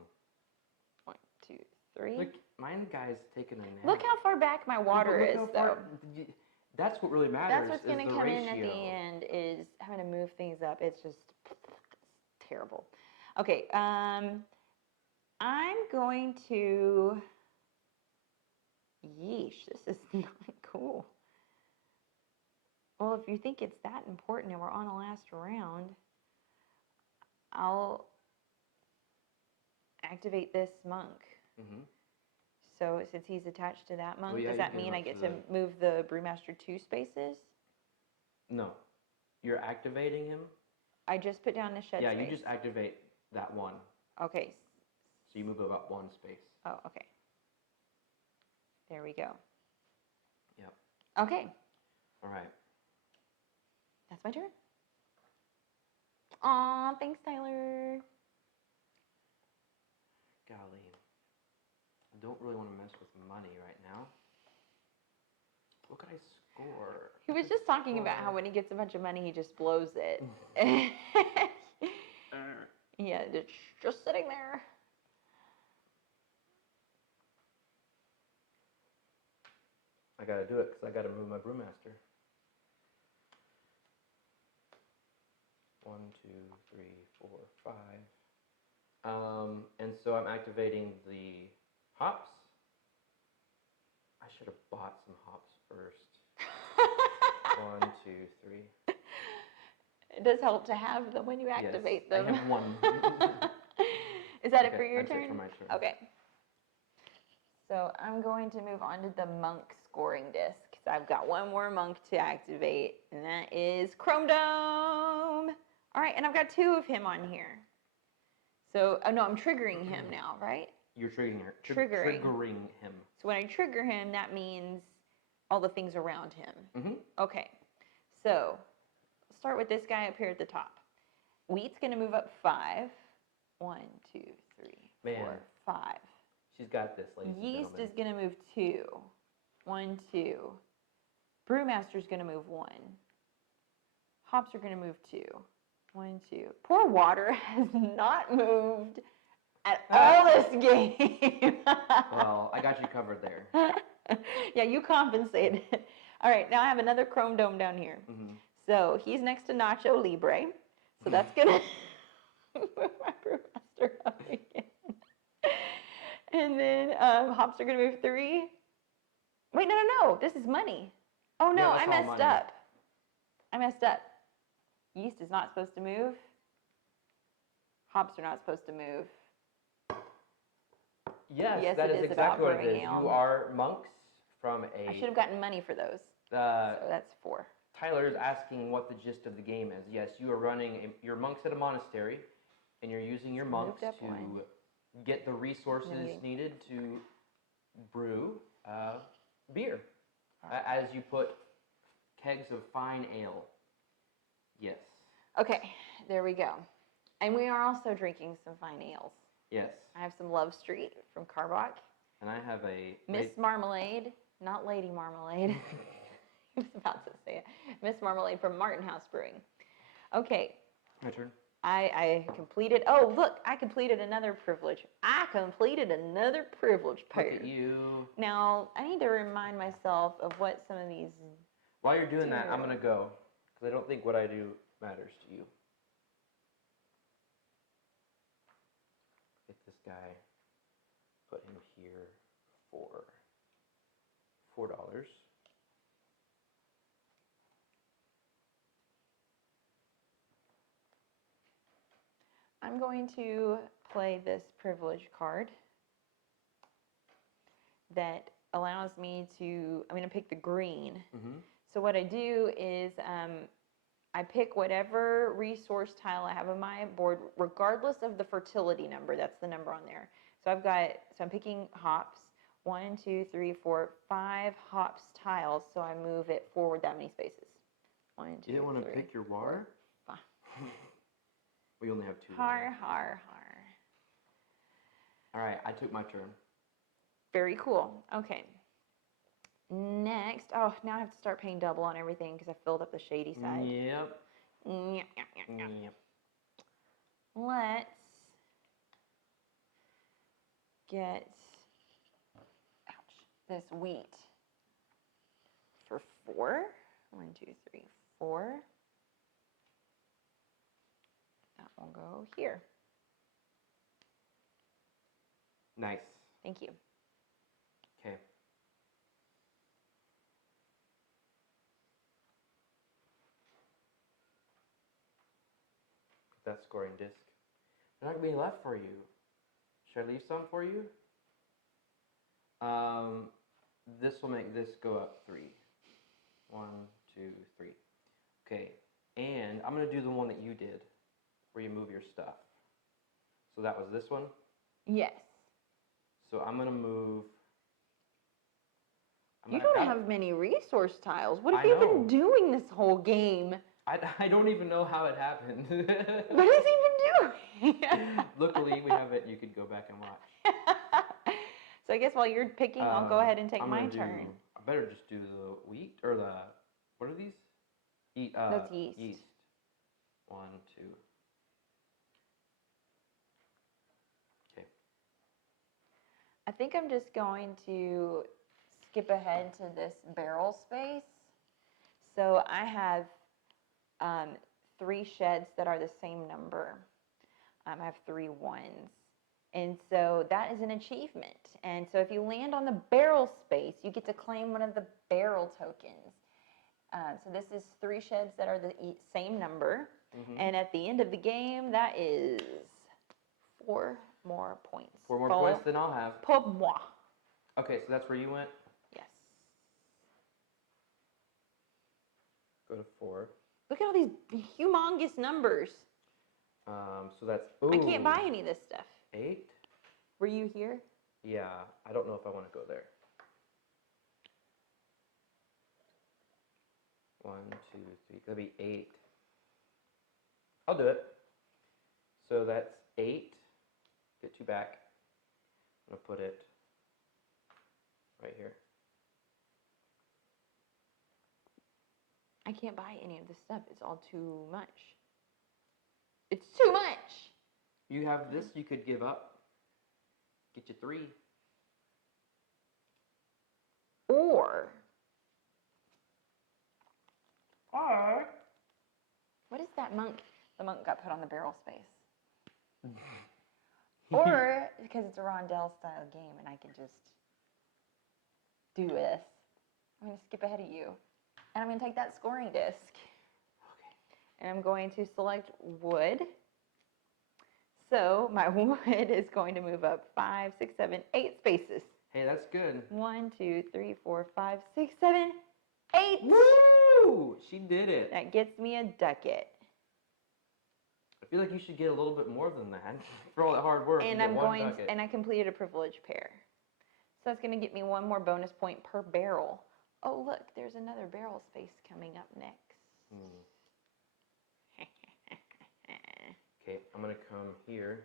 1, 2, 3. Look, mine guy's taking a nap. Look how far back my water Look is, how though. far- That's what really matters. That's what's going to come in at the ratio. end, is having to move things up. It's just terrible. Okay, I'm going to, yeesh, this is not cool. Well, if you think it's that important and we're on the last round, I'll activate this monk. Mm-hmm. So since he's attached to that monk, Well, yeah, does you that can mean move I up get to to move the brewmaster 2 spaces? No. You're activating him? I just put down the shed Yeah, space. you just activate that one. Okay. So you move up 1 space. Oh, okay. There we go. Yep. Okay. All right. That's my turn. Aw, thanks, Tyler. Golly. I don't really want to mess with money right now. What could I score? He was just talking about how when he gets a bunch of money, he just blows it. Yeah, it's just sitting there. I gotta do it because I gotta move my brewmaster. 1, 2, 3, 4, 5. And so I'm activating the hops. I should have bought some hops first. 1, 2, 3. It does help to have them when you activate them. I have 1. Is that Okay, it for your that's turn? it for my turn. Okay. So I'm going to move on to the monk scoring disc. So I've got 1 more monk to activate, and that is Chrome Dome. All right, and I've got 2 of him on here. So, oh no, I'm triggering him now, right? You're triggering him. So when I trigger him, that means all the things around him. Mm-hmm. Okay, so let's start with this guy up here at the top. Wheat's going to move up 5. 1, 2, 3, 4, 5. She's got this, ladies and Yeast gentlemen. is going to move 2. 1, 2. Brewmaster's going to move 1. Hops are going to move 2. 1, 2. Poor water has not moved at all this game. Well, I got you covered there. Yeah, you compensated. All right, now I have another Chrome Dome down here. Mm-hmm. So he's next to Nacho Libre. So that's going to move my brewmaster up again. And then hops are going to move 3. Wait, no. This is money. Oh, no, Yeah, I messed up. Yeast is not supposed to move. Hops are not supposed to move. Yes, that is exactly what it is. You are monks from a... I should have gotten money for those. So that's 4. Tyler is asking what the gist of the game is. Yes, you are running... You're monks at a monastery, and you're using your monks to get the resources needed to brew beer. As you put kegs of fine ale. Yes. Okay, there we go. And we are also drinking some fine ales. Yes. I have some Love Street from Carbach. And I have a... Miss Marmalade, not Lady Marmalade. I was about to say it. Miss Marmalade from Martin House Brewing. Okay. My turn. I completed... Oh, look, I completed another privilege. pair. Look at you. Now, I need to remind myself of what some of these... While you're doing that, I'm going to go. Because I don't think what I do matters to you. Get this guy. Put him here for $4. I'm going to play this privilege card that allows me to, I'm going to pick the green. Mm-hmm. So what I do is I pick whatever resource tile I have on my board, regardless of the fertility number. That's the number on there. So I'm picking hops. 1, 2, 3, 4, 5 hops tiles. So I move it forward that many spaces. 1, 2, 3. You didn't want to pick your water? 5. We only have 2. Har. All right, I took my turn. Very cool. Okay. Next, oh, now I have to start paying double on everything because I filled up the shady side. Yep. Yep. Yep. Let's get, ouch, this wheat for 4. 1, 2, 3, 4. That will go here. Nice. Thank you. Okay. That scoring disc. There's not gonna be left for you. Should I leave some for you? This will make this go up 3. 1, 2, 3. Okay, and I'm gonna do the one that you did, where you move your stuff. So that was this one. Yes. So I'm gonna move. You don't have many resource tiles. What have I you know. been doing this whole game? I don't even know how it happened. What is he even doing? Luckily, we have it. You could go back and watch. So I guess while you're picking, I'll go ahead and take my turn. I better just do the wheat or the, what are these? That's yeast. Yeast. 1, 2. Okay. I think I'm just going to skip ahead to this barrel space. So I have 3 sheds that are the same number. I have 3 ones. And so that is an achievement. And so if you land on the barrel space, you get to claim one of the barrel tokens. So this is 3 sheds that are the same number. Mm-hmm. And at the end of the game, that is 4 more points. 4 more points than I'll have. Pour moi. Okay, so that's where you went? Yes. Go to 4. Look at all these humongous numbers. So that's, ooh. I can't buy any of this stuff. 8? Were you here? Yeah, I don't know if I want to go there. 1, 2, 3, could be 8. I'll do it. So that's 8. Get 2 back. I'm gonna put it right here. I can't buy any of this stuff. It's all too much. It's too much. You have this you could give up. Get you 3. Or what is that monk? The monk got put on the barrel space. Or because it's a rondelle style game and I can just do this. I'm going to skip ahead of you. And I'm going to take that scoring disc. Okay. And I'm going to select wood. So my wood is going to move up 5, 6, 7, 8 spaces. Hey, that's good. 1, 2, 3, 4, 5, 6, 7, 8. Woo! She did it. That gets me a ducat. I feel like you should get a little bit more than that for all that hard work. And I completed a privilege pair. So that's going to get me 1 more bonus point per barrel. Oh, look, there's another barrel space coming up next. Okay, I'm going to come here,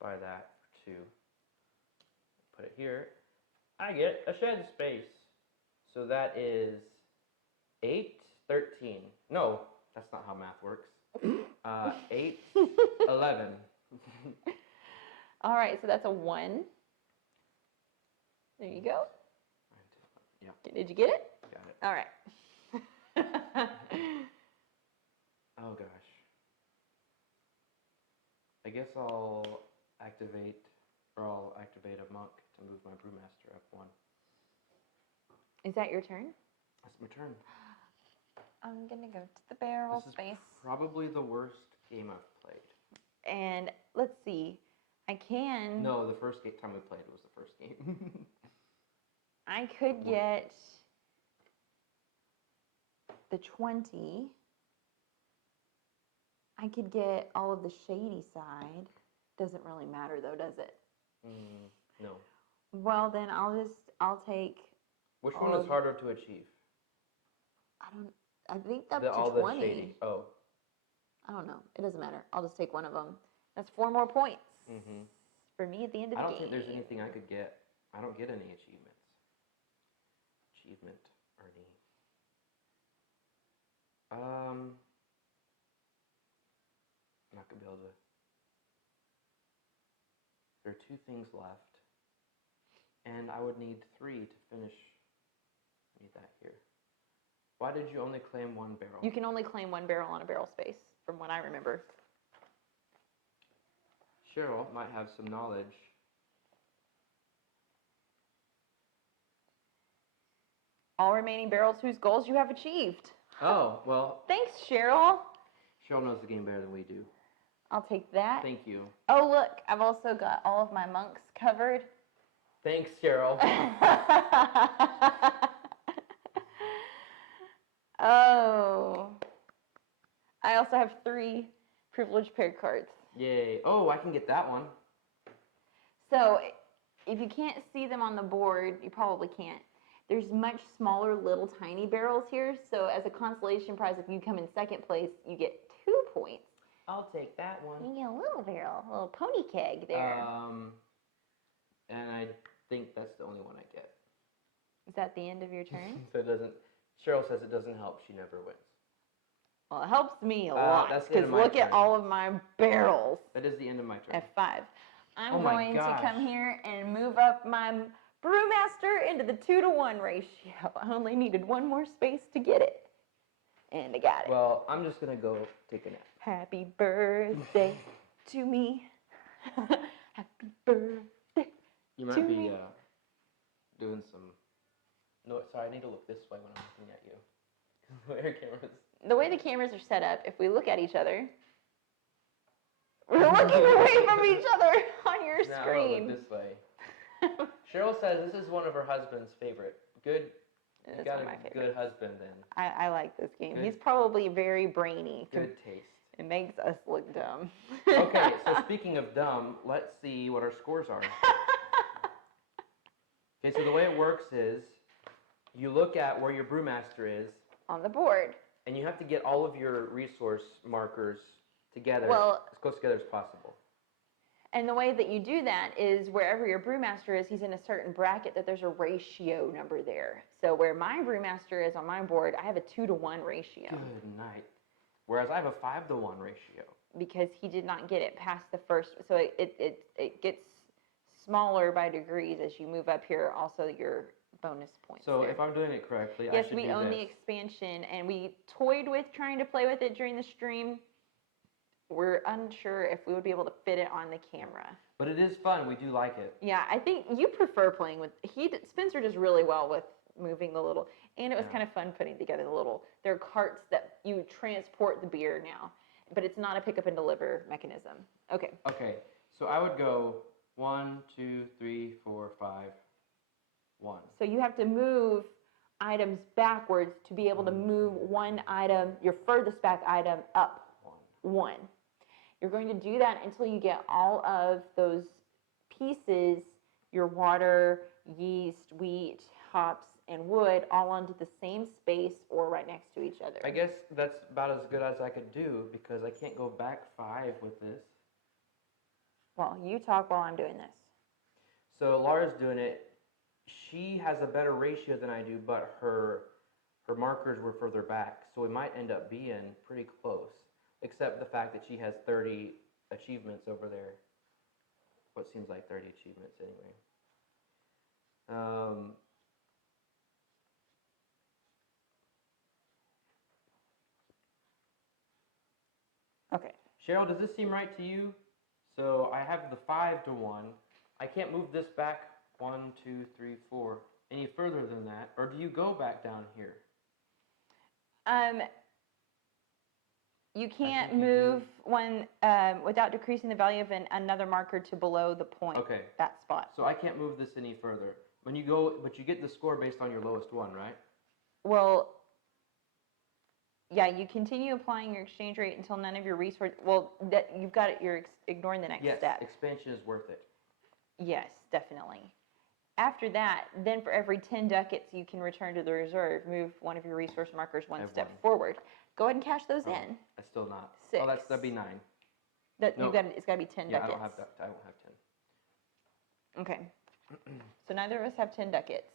buy that for 2. Put it here. I get a shed space. So that is 8, 13. No, that's not how math works. 8, 11. All right, so that's a 1. There you go. Yeah. Did you get it? Got it. All right. Oh gosh. I guess I'll activate a monk to move my brewmaster up 1. Is that your turn? That's my turn. I'm gonna go to the barrel space. This is probably the worst game I've played. And let's see. I can. No, the first time we played was the first game. I could get the 20. I could get all of the shady side. Doesn't really matter though, does it? No. Well, then I'll take. Which one is harder to achieve? I think up to all 20. The shady. Oh. I don't know. It doesn't matter. I'll just take one of them. That's 4 more points for me at the end of the game. I don't think there's anything I could get. I don't get any achievements. achievement earning. I'm not gonna be able to. There are 2 things left, and I would need 3 to finish. Need that here. Why did you only claim 1 barrel? You can only claim 1 barrel on a barrel space, from what I remember. Cheryl might have some knowledge. All remaining barrels whose goals you have achieved. Oh, well. Thanks, Cheryl. Cheryl knows the game better than we do. I'll take that. Thank you. Oh, look, I've also got all of my monks covered. Thanks, Cheryl. Oh. I also have 3 privileged pair cards. Yay. Oh, I can get that one. So, if you can't see them on the board, you probably can't. There's much smaller, little, tiny barrels here. So, as a consolation prize, if you come in second place, you get 2 points. I'll take that one. You get a little barrel, a little pony keg there. And I think that's the only one I get. Is that the end of your turn? So it doesn't. Cheryl says it doesn't help. She never wins. Well, it helps me a lot. That's the end Because of my look at turn. all of my barrels. That is the end of my turn. F5. I'm Oh my going to gosh. come here and move up my brewmaster into the 2-to-1 ratio. I only needed 1 more space to get it. And I got it. Well, I'm just going to go take a nap. Happy birthday to me. Happy birthday. You might To be me. doing some... No, sorry, I need to look this way when I'm looking at you. Air cameras. The way the cameras are set up, if we look at each other, we're looking away from each other on your Now screen. look this way. Cheryl says this is one of her husband's favorite. Good. You It's got one of a my good favorites. husband then. I like this game. Good. He's probably very brainy. Good taste. It makes us look dumb. Okay, so speaking of dumb, let's see what our scores are. Okay, so the way it works is you look at where your brewmaster is, On the board. and you have to get all of your resource markers together Well- as close together as possible. And the way that you do that is wherever your brewmaster is, he's in a certain bracket that there's a ratio number there. So where my brewmaster is on my board, I have a 2-to-1 ratio. Good night. Whereas I have a 5-to-1 ratio. Because he did not get it past the first. So it gets smaller by degrees as you move up here. Also your bonus points. So there. if I'm doing it correctly, I Yes, should we do own the this. expansion, and we toyed with trying to play with it during the stream. We're unsure if we would be able to fit it on the camera. But it is fun. We do like it. Yeah, I think you prefer playing with. Spencer does really well with moving the little, and it was Yeah. kind of fun putting together the little. There are carts that you transport the beer now, but it's not a pick up and deliver mechanism. Okay. Okay, so I would go 1, 2, 3, 4, 5, 1. So you have to move items backwards to be able to move one item, your furthest back item, up 1. You're going to do that until you get all of those pieces, your water, yeast, wheat, hops, and wood, all onto the same space or right next to each other. I guess that's about as good as I could do because I can't go back 5 with this. Well, you talk while I'm doing this. So Lara's doing it. She has a better ratio than I do, but her markers were further back, so we might end up being pretty close, except the fact that she has 30 achievements over there. What seems like 30 achievements anyway. Okay. Cheryl, does this seem right to you? So I have the 5-to-1. I can't move this back 1, 2, 3, 4 any further than that, or do you go back down here? You can't think you move one without decreasing the value of another marker to below the point. Okay. That spot. So I can't move this any further. When you go, but you get the score based on your lowest one, right? Well, yeah, you continue applying your exchange rate until none of your resource. Well, that you've got it. You're ignoring the next Yes, step. expansion is worth it. Yes, definitely. After that, then for every 10 ducats, you can return to the reserve. Move one of your resource markers I one have step one. forward. Go ahead and cash those Oh, in. That's still not. 6. Oh, that'd be 9. That No. you've got. It's got to be 10 Yeah, ducats. I don't have 10. Okay. So neither of us have 10 ducats.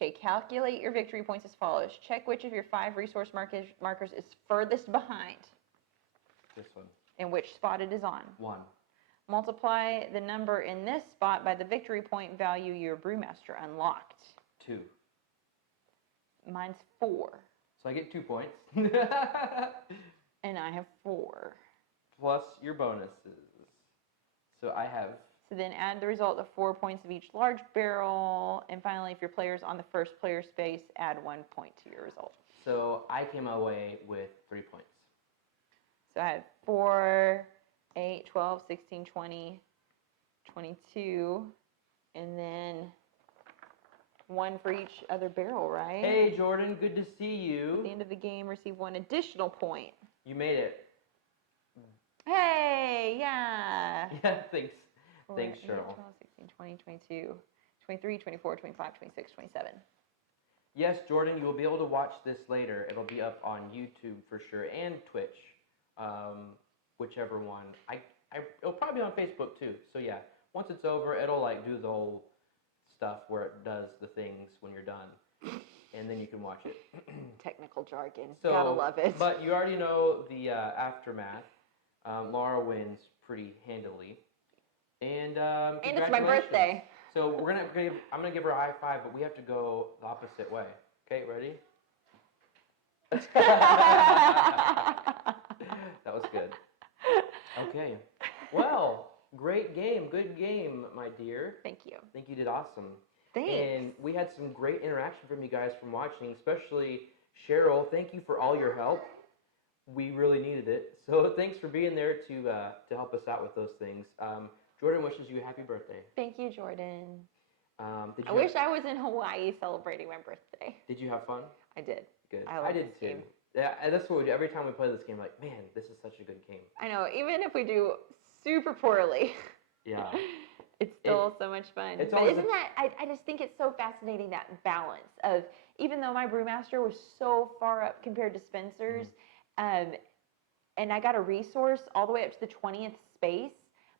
Okay, calculate your victory points as follows. Check which of your 5 resource markers is furthest behind This one. and which spot it is on. 1. Multiply the number in this spot by the victory point value your brewmaster unlocked. 2. Mine's 4. So I get 2 points. And I have 4. Plus your bonuses. So I have... So then add the result of 4 points of each large barrel. And finally, if your player's on the first player space, add 1 point to your result. So I came away with 3 points. So I had 4, 8, 12, 16, 20, 22, and then 1 for each other barrel, right? Hey, Jordan, good to see At you. the end of the game, receive 1 additional point. You made it. Hey, yeah. Yeah, thanks. 4, Thanks, 8, Cheryl. 12, 16, 20, 22, 23, 24, 25, 26, 27. Yes, Jordan, you will be able to watch this later. It'll be up on YouTube for sure, and Twitch, whichever one. It'll probably be on Facebook too. So yeah, once it's over, it'll like do the whole stuff where it does the things when you're done, and then you can watch it. Technical jargon. So, Gotta love it. But you already know the aftermath. Lara wins pretty handily, and And it's my congratulations. birthday. So I'm gonna give her a high five, but we have to go the opposite way. Okay, ready? That was good. Okay. Well, great game, good game, my dear. Thank you. I think you did awesome. Thanks. And we had some great interaction from you guys from watching, especially Cheryl. Thank you for all your help. We really needed it. So thanks for being there to help us out with those things. Jordan wishes you a happy birthday. Thank you, Jordan. I wish I was in Hawaii celebrating my birthday. Did you have fun? I did. Good. I did this too. game. Yeah, and that's what we do. Every time we play this game, like, man, this is such a good game. I know, even if we do super poorly, Yeah. it's still so much fun. It's But always isn't that, I just think it's so fascinating, that balance of, even though my brewmaster was so far up compared to Spencer's, and I got a resource all the way up to the 20th space,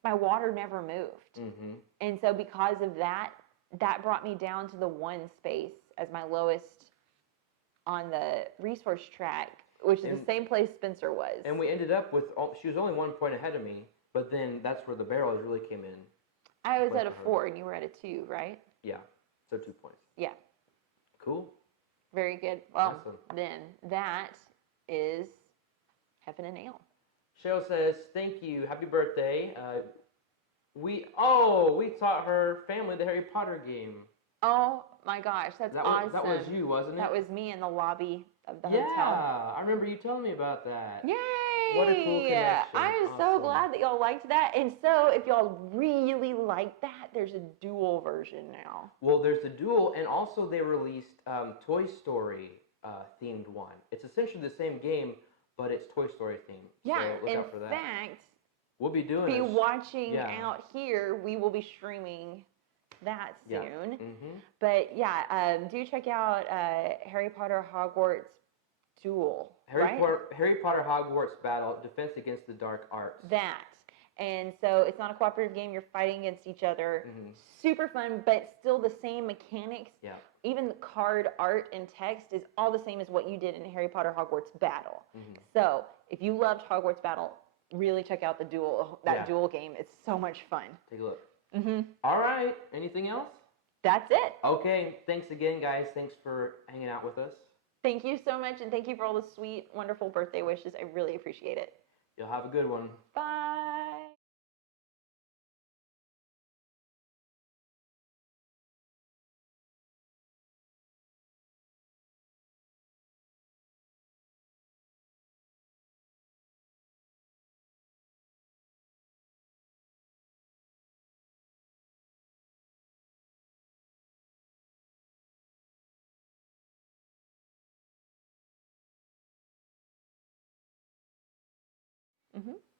my water never moved. Mm-hmm. And so because of that, that brought me down to the 1 space as my lowest on the resource track, which is the same place Spencer was. And we ended up with, she was only 1 point ahead of me, but then that's where the barrels really came in. I was at a 4 and you were at a 2, right? Yeah, so 2 points. Yeah. Cool. Very good. Well, Awesome. then that is Heaven and Ale. Cheryl says, thank you, happy birthday. We taught her family the Harry Potter game. Oh my gosh, that's awesome. That was you, wasn't it? That was me in the lobby of the Yeah, hotel. I remember you telling me about that. Yay! What a cool connection. I'm so Awesome. glad that y'all liked that. And so if y'all really like that, there's a dual version now. Well, there's the dual, and also they released Toy Story themed one. It's essentially the same game, but it's Toy Story themed. Yeah, so look in out for that. fact, We'll be doing be this. watching out here. We will be streaming that soon. Yeah. Mm-hmm. But yeah, do check out Harry Potter Hogwarts Duel. Harry Potter Hogwarts Battle, Defense Against the Dark Arts. That. And so it's not a cooperative game. You're fighting against each other. Mm-hmm. Super fun, but still the same mechanics. Yeah. Even the card art and text is all the same as what you did in Harry Potter Hogwarts Battle. Mm-hmm. So if you loved Hogwarts Battle, really check out the duel game. It's so much fun. Take a look. Mm-hmm. All right. Anything else? That's it. Okay. Thanks again, guys. Thanks for hanging out with us. Thank you so much, and thank you for all the sweet, wonderful birthday wishes. I really appreciate it. You'll have a good one. Bye. Mm-hmm.